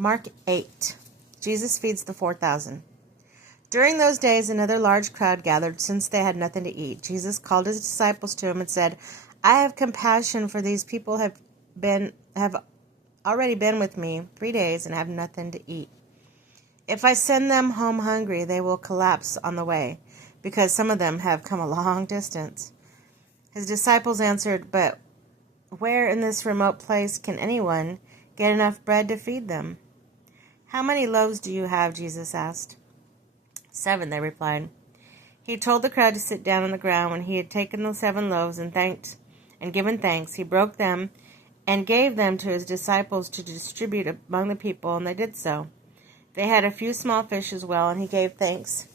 Mark 8. Jesus feeds the 4,000. During those days another large crowd gathered, since they had nothing to eat. Jesus called his disciples to him and said, I have compassion, for these people have already been with me 3 days and have nothing to eat. If I send them home hungry, they will collapse on the way, because some of them have come a long distance. His disciples answered, But where in this remote place can anyone get enough bread to feed them? How many loaves do you have? Jesus asked. 7, they replied. He told the crowd to sit down on the ground. When he had taken the 7 loaves and given thanks, he broke them and gave them to his disciples to distribute among the people, and they did so. They had a few small fish as well, and he gave thanks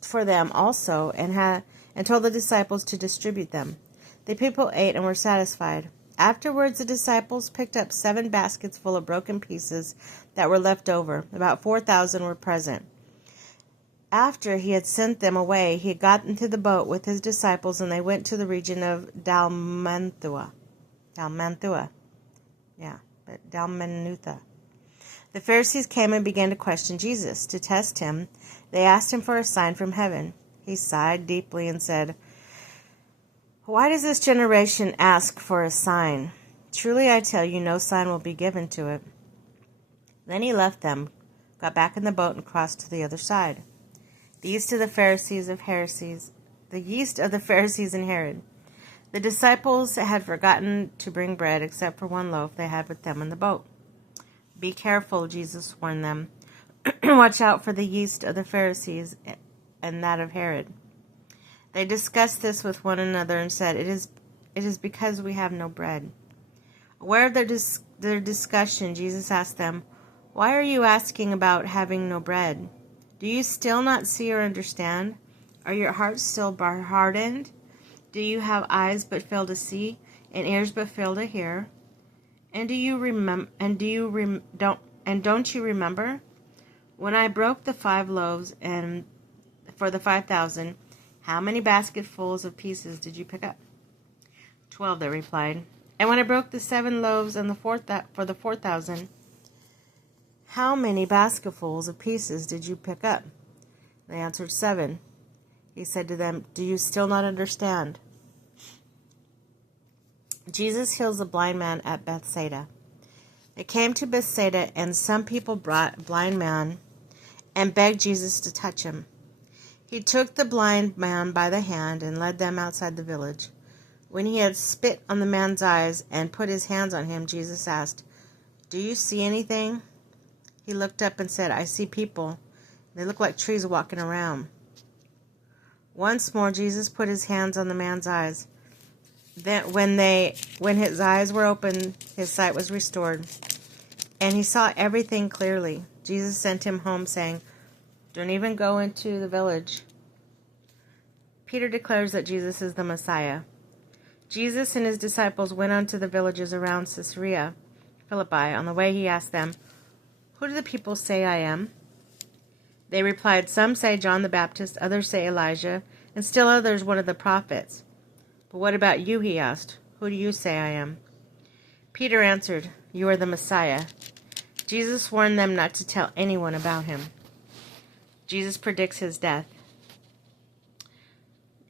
for them also, and told the disciples to distribute them. The people ate and were satisfied. Afterwards, the disciples picked up 7 baskets full of broken pieces that were left over. About 4,000 were present. After he had sent them away, he got into the boat with his disciples, and they went to the region of Dalmanutha. The Pharisees came and began to question Jesus. To test him, they asked him for a sign from heaven. He sighed deeply and said, Why does this generation ask for a sign? Truly I tell you, no sign will be given to it. Then he left them, got back in the boat, and crossed to the other side. The yeast of the Pharisees and Herod. The disciples had forgotten to bring bread except for 1 loaf they had with them in the boat. Be careful, Jesus warned them. Watch out for the yeast of the Pharisees and that of Herod. They discussed this with one another and said, It is because we have no bread. Aware of their discussion, Jesus asked them, Why are you asking about having no bread? Do you still not see or understand? Are your hearts still hardened? Do you have eyes but fail to see, and ears but fail to hear? And don't you remember when I broke the 5 loaves and for the 5,000? How many basketfuls of pieces did you pick up? 12, they replied. And when I broke the 7 loaves and for the 4,000, how many basketfuls of pieces did you pick up? They answered, 7. He said to them, Do you still not understand? Jesus heals a blind man at Bethsaida. They came to Bethsaida, and some people brought a blind man and begged Jesus to touch him. He took the blind man by the hand and led them outside the village. When he had spit on the man's eyes and put his hands on him, Jesus asked, Do you see anything? He looked up and said, I see people. They look like trees walking around. Once more, Jesus put his hands on the man's eyes. Then, when his eyes were opened, his sight was restored, and he saw everything clearly. Jesus sent him home, saying, Don't even go into the village. Peter declares that Jesus is the Messiah. Jesus and his disciples went on to the villages around Caesarea Philippi. On the way, he asked them, Who do the people say I am? They replied, Some say John the Baptist, others say Elijah, and still others one of the prophets. But what about you, he asked. Who do you say I am? Peter answered, You are the Messiah. Jesus warned them not to tell anyone about him. Jesus predicts his death.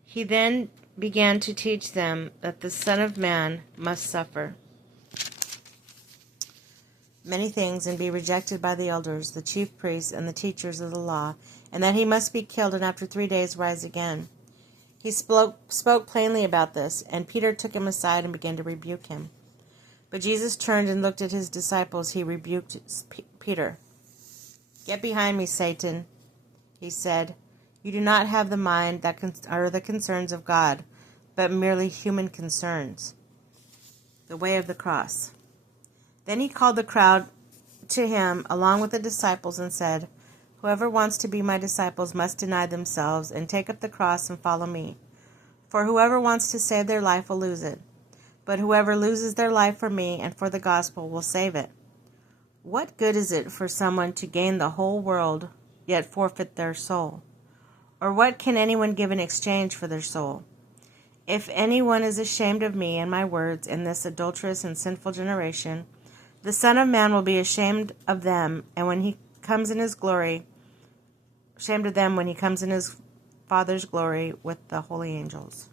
He then began to teach them that the Son of Man must suffer many things and be rejected by the elders, the chief priests, and the teachers of the law, and that he must be killed and after 3 days rise again. He spoke plainly about this, and Peter took him aside and began to rebuke him. But Jesus turned and looked at his disciples. He rebuked Peter. Get behind me, Satan, he said. You do not have the mind that are the concerns of God, but merely human concerns. The way of the cross. Then he called the crowd to him along with the disciples and said, Whoever wants to be my disciples must deny themselves and take up the cross and follow me. For whoever wants to save their life will lose it, but whoever loses their life for me and for the gospel will save it. What good is it for someone to gain the whole world, yet forfeit their soul? Or what can anyone give in exchange for their soul? If anyone is ashamed of me and my words in this adulterous and sinful generation, The Son of Man will be ashamed of them, and when he comes in his glory, ashamed of them when he comes in his Father's glory with the holy angels.